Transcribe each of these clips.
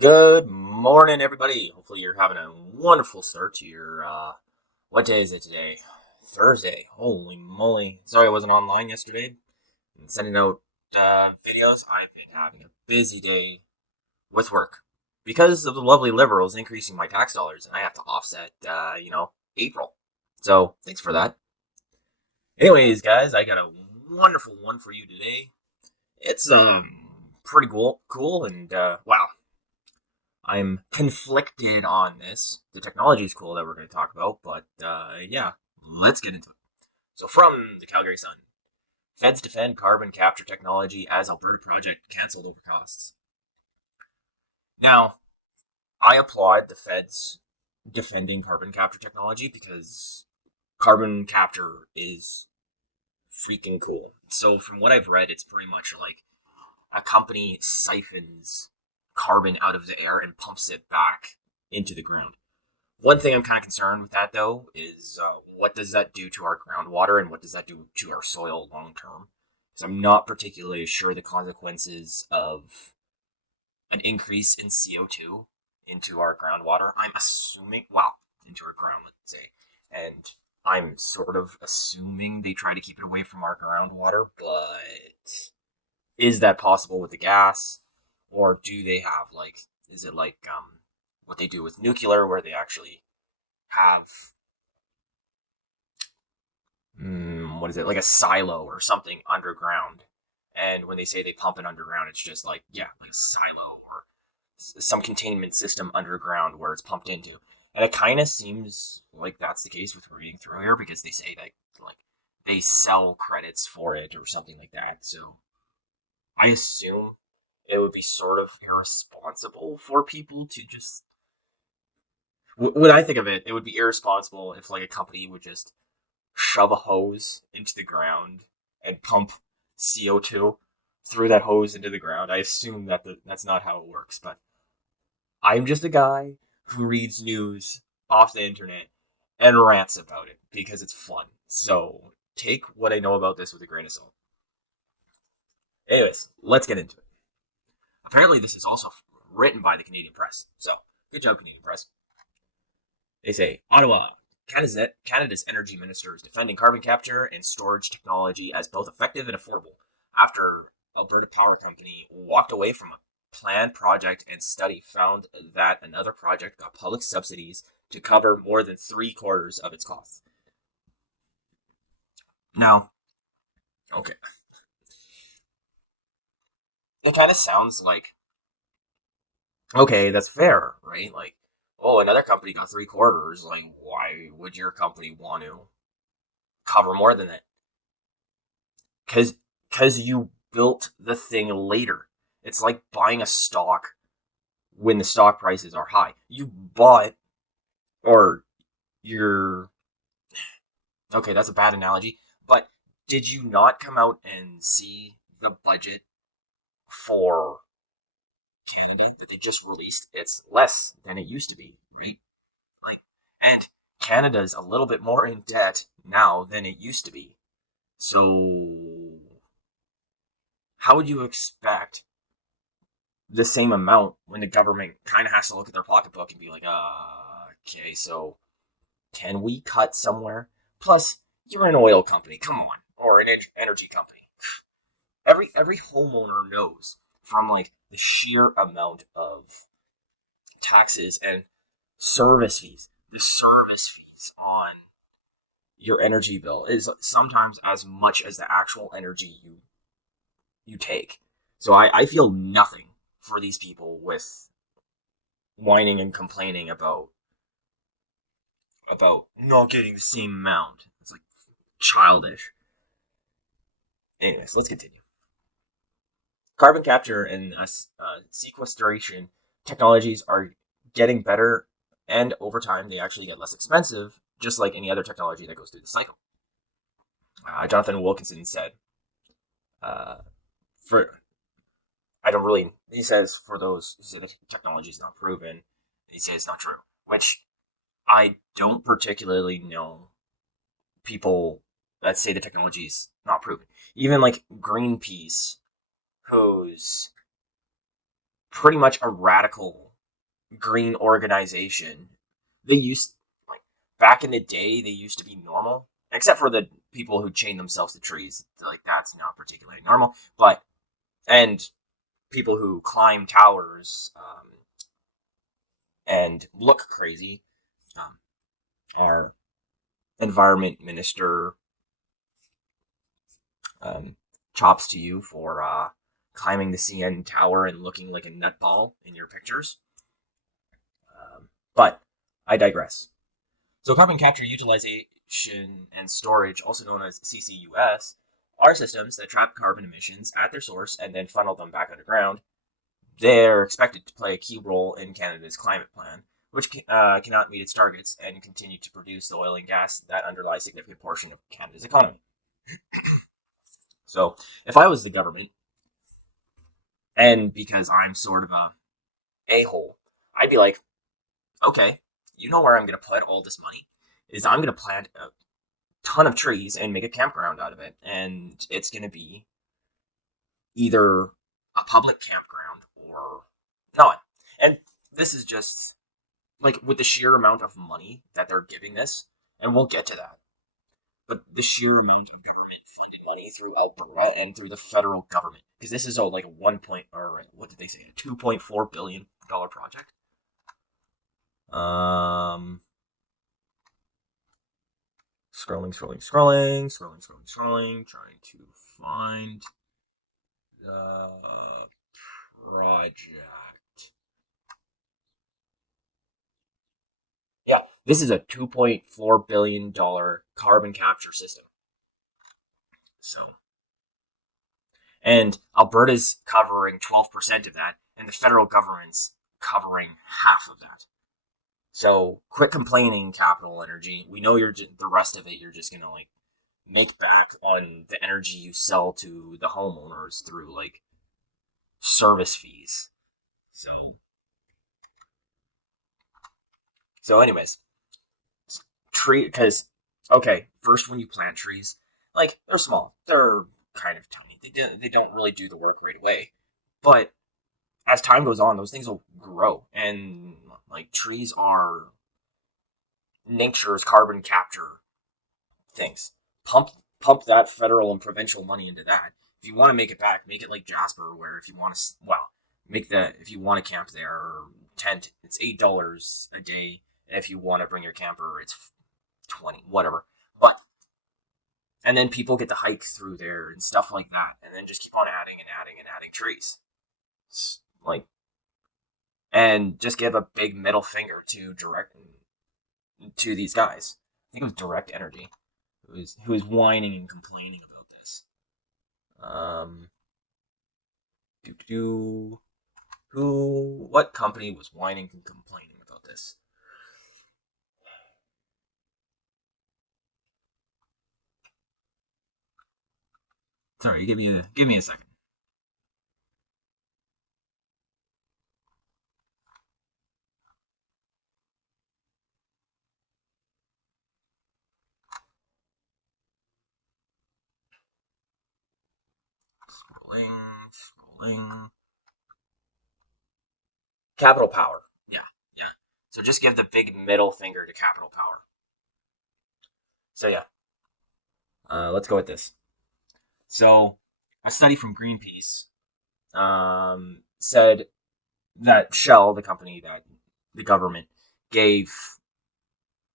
Good morning, everybody. Hopefully, you're having a wonderful start to your. What day is it today? Thursday. Holy moly! Sorry I wasn't online yesterday and sending out videos. I've been having a busy day with work because of the lovely liberals increasing my tax dollars, and I have to offset. April. So thanks for that. Anyways, guys, I got a wonderful one for you today. It's pretty cool, and wow. I'm conflicted on this. The technology is cool that we're going to talk about, but yeah, let's get into it. So, from the Calgary Sun, Feds defend carbon capture technology as Alberta project cancelled over costs. Now, I applaud the Feds defending carbon capture technology because carbon capture is freaking cool. So, from what I've read, it's pretty much like a company siphons carbon out of the air and pumps it back into the ground. One thing I'm kind of concerned with that though is what does that do to our groundwater and what does that do to our soil long term? Because I'm not particularly sure the consequences of an increase in CO2 into our groundwater. I'm assuming, well, into our ground, let's say, and I'm sort of assuming they try to keep it away from our groundwater, but is that possible with the gas? Or do they have is it like what they do with nuclear where they actually have what is it, like a silo or something underground? And when they say they pump it underground, it's just like, yeah, like a silo or some containment system underground where it's pumped into. And it kind of seems like that's the case with reading through here because they say that like they sell credits for it or something like that. So I assume it would be sort of irresponsible for people to just. When I think of it, it would be irresponsible if like a company would just shove a hose into the ground and pump CO2 through that hose into the ground. I assume that that's not how it works, but I'm just a guy who reads news off the internet and rants about it because it's fun. So take what I know about this with a grain of salt. Anyways, let's get into it. Apparently, this is also written by the Canadian press. So, good job, Canadian press. They say Ottawa, Canada's energy minister is defending carbon capture and storage technology as both effective and affordable after Alberta Power Company walked away from a planned project and study found that another project got public subsidies to cover more than 3/4 of its costs. Now, okay, it kind of sounds like okay, that's fair, right? Like, oh, another company got 3/4. Like, why would your company want to cover more than that? Because you built the thing later. It's like buying a stock when the stock prices are high. You bought, or you're okay. That's a bad analogy, but did you not come out and see the budget for Canada that they just released? It's less than it used to be, right? Like, and Canada's a little bit more in debt now than it used to be. So, how would you expect the same amount when the government kind of has to look at their pocketbook and be like, okay, so can we cut somewhere? Plus, you're an oil company, come on, or an energy company. Every homeowner knows from like the sheer amount of taxes and service fees. The service fees on your energy bill is sometimes as much as the actual energy you take. So I feel nothing for these people with whining and complaining about not getting the same amount. It's like childish. Anyways, let's continue. Carbon capture and sequestration technologies are getting better, and over time, they actually get less expensive, just like any other technology that goes through the cycle. Jonathan Wilkinson said, "For I don't really." He says, "For those who say the technology is not proven, he says it's not true." Which I don't particularly know people that say the technology is not proven. Even like Greenpeace, who's pretty much a radical green organization, they used, like, back in the day, they used to be normal, except for the people who chain themselves to trees. Like, that's not particularly normal. But, and people who climb towers, and look crazy, um, our environment minister, um, chops to you for climbing the CN tower and looking like a nutball in your pictures. But I digress. So carbon capture, utilization, and storage, also known as CCUS, are systems that trap carbon emissions at their source and then funnel them back underground. They're expected to play a key role in Canada's climate plan, which cannot meet its targets and continue to produce the oil and gas that underlie a significant portion of Canada's economy. So, if I was the government, and because I'm sort of a-hole, I'd be like, okay, you know where I'm going to put all this money? Is I'm going to plant a ton of trees and make a campground out of it. And it's going to be either a public campground or not. And this is just, like, with the sheer amount of money that they're giving this, and we'll get to that, but the sheer amount of government funding money through Alberta and through the federal government, because this is like a or what did they say, a $2.4 billion project. Scrolling, trying to find the project. Yeah, this is a $2.4 billion carbon capture system. So, and Alberta's covering 12% of that, and the federal government's covering half of that. So quit complaining, Capital Energy. We know you're the rest of it. You're just gonna like make back on the energy you sell to the homeowners through like service fees. So anyways, tree, because okay, first when you plant trees, like they're small, they're kind of tiny. They don't really do the work right away, but as time goes on, those things will grow, and like trees are nature's carbon capture things. Pump that federal and provincial money into that. If you want to make it back, make it like Jasper, where if you want to, well, if you want to camp there or tent, it's $8 a day, and if you want to bring your camper, it's 20, whatever. But and then people get to hike through there and stuff like that, and then just keep on adding and adding and adding trees, like, and just give a big middle finger to these guys. I think it was Direct Energy who was whining and complaining about this. What company was whining and complaining about this? Sorry, give me a second. Scrolling. Capital Power. Yeah. So just give the big middle finger to Capital Power. So yeah, let's go with this. So a study from Greenpeace said that Shell, the company that the government gave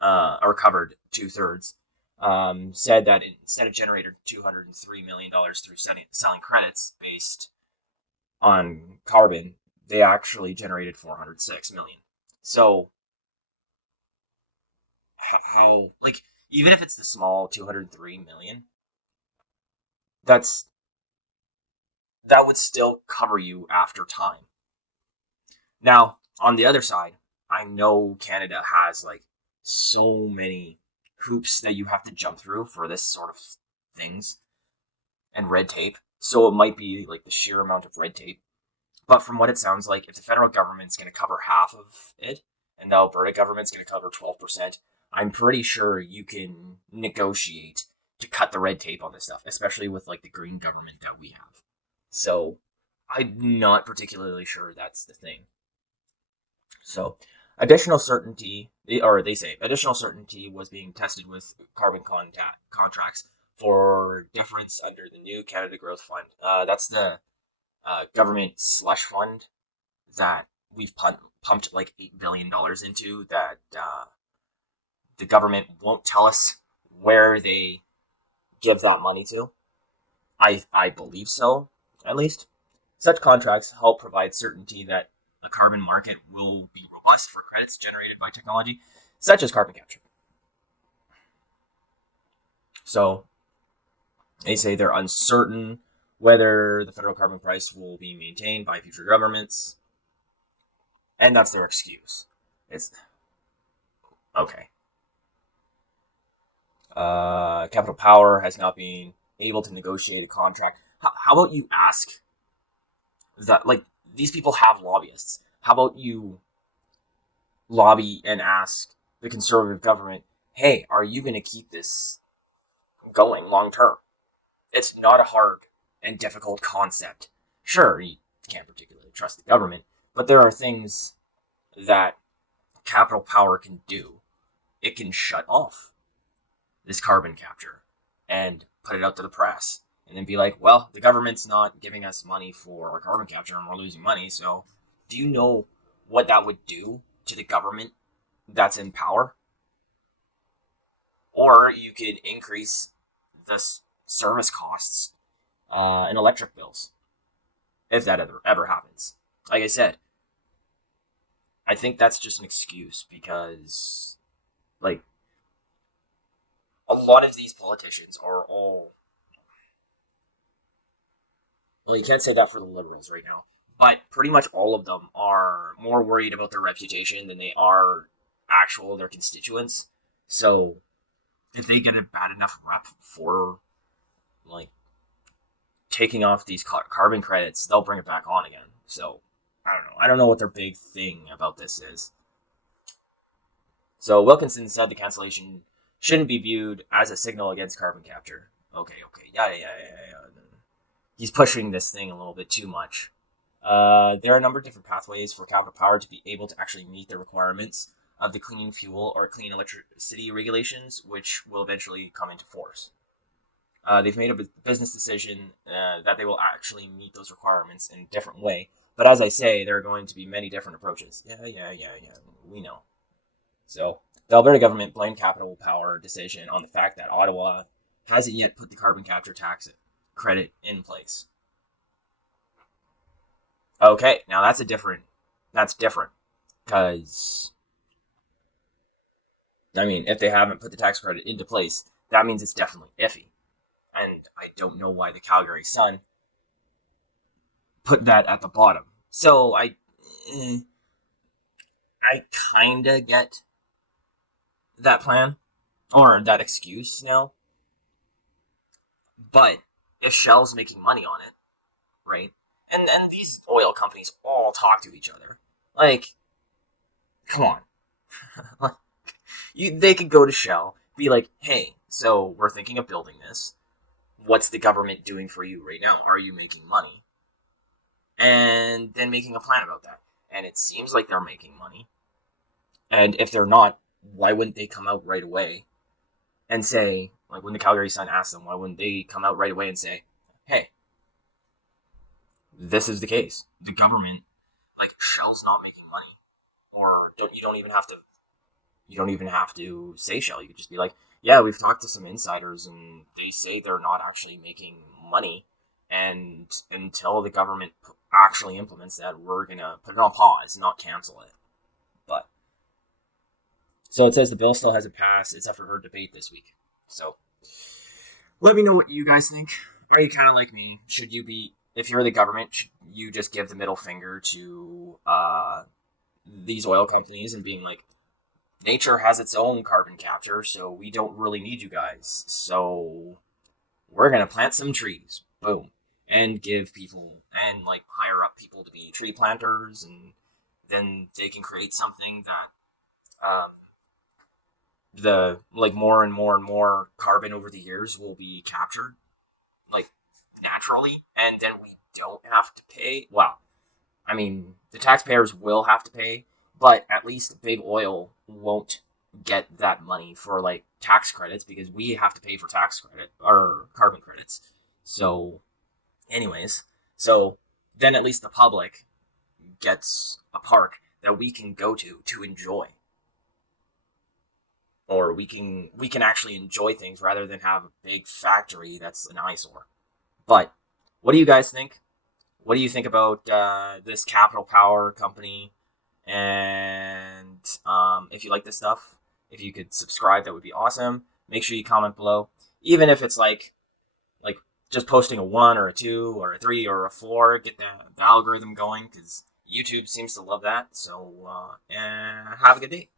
or covered 2/3, said that instead of generating $203 million through selling credits based on carbon, they actually generated $406 million. So how, like, even if it's the small 203 million, that would still cover you after time. Now, on the other side, I know Canada has like so many hoops that you have to jump through for this sort of things and red tape. So it might be like the sheer amount of red tape. But from what it sounds like, if the federal government's going to cover half of it and the Alberta government's going to cover 12%, I'm pretty sure you can negotiate to cut the red tape on this stuff, especially with like the green government that we have. So I'm not particularly sure that's the thing. So, additional certainty, or they say additional certainty was being tested with carbon contracts for difference under the new Canada Growth Fund. That's the government slush fund that we've pumped like $8 billion into. That the government won't tell us where they give that money to. I believe so, at least. Such contracts help provide certainty that the carbon market will be robust for credits generated by technology, such as carbon capture. So they say they're uncertain whether the federal carbon price will be maintained by future governments, and that's their excuse. It's okay. Capital Power has not been able to negotiate a contract. How about you ask that, like, these people have lobbyists. How about you lobby and ask the conservative government, hey, are you going to keep this going long term? It's not a hard and difficult concept. Sure, you can't particularly trust the government, but there are things that Capital Power can do. It can shut off this carbon capture and put it out to the press and then be like, well, the government's not giving us money for our carbon capture and we're losing money. So do you know what that would do to the government that's in power? Or you could increase the service costs and electric bills if that ever happens. Like I said, I think that's just an excuse because, like, a lot of these politicians are all. Well, you can't say that for the Liberals right now, but pretty much all of them are more worried about their reputation than they are their constituents. So, if they get a bad enough rep for, like, taking off these carbon credits, they'll bring it back on again. So, I don't know. I don't know what their big thing about this is. So, Wilkinson said the cancellation shouldn't be viewed as a signal against carbon capture. Okay. Yeah. He's pushing this thing a little bit too much. There are a number of different pathways for Capital Power to be able to actually meet the requirements of the clean fuel or clean electricity regulations, which will eventually come into force. They've made a business decision that they will actually meet those requirements in a different way. But as I say, there are going to be many different approaches. Yeah. We know. So the Alberta government blamed Capital Power decision on the fact that Ottawa hasn't yet put the carbon capture tax credit in place. Okay, now that's different. Because, I mean, if they haven't put the tax credit into place, that means it's definitely iffy. And I don't know why the Calgary Sun put that at the bottom. So I kind of get that plan, or that excuse now. But if Shell's making money on it, right? And these oil companies all talk to each other. Like, come on. They could go to Shell, be like, hey, so we're thinking of building this. What's the government doing for you right now? Are you making money? And then making a plan about that. And it seems like they're making money. And if they're not, why wouldn't they come out right away and say, like when the Calgary Sun asked them, why wouldn't they come out right away and say, hey, this is the case. The government, like, Shell's not making money. Or you don't even have to say Shell. You could just be like, yeah, we've talked to some insiders and they say they're not actually making money. And until the government actually implements that, we're going to put it on pause, not cancel it. But, so it says the bill still hasn't passed. It's up for her debate this week. So, let me know what you guys think. Are you kind of like me? Should you be, if you're the government, should you just give the middle finger to these oil companies and being like, nature has its own carbon capture, so we don't really need you guys. So we're going to plant some trees. Boom. And give people, and like hire up people to be tree planters, and then they can create something that the like more and more carbon over the years will be captured like naturally, and then we don't have to pay. Well, I mean, the taxpayers will have to pay, But at least big oil won't get that money for like tax credits because we have to pay for tax credit or carbon credits. So, anyways, so then at least the public gets a park that we can go to enjoy, or we can actually enjoy things rather than have a big factory that's an eyesore. But what do you guys think? What do you think about this Capital Power company? And if you like this stuff, if you could subscribe, that would be awesome. Make sure you comment below, even if it's like just posting a 1 or a 2 or a 3 or a 4, get the algorithm going because YouTube seems to love that. So, and have a good day.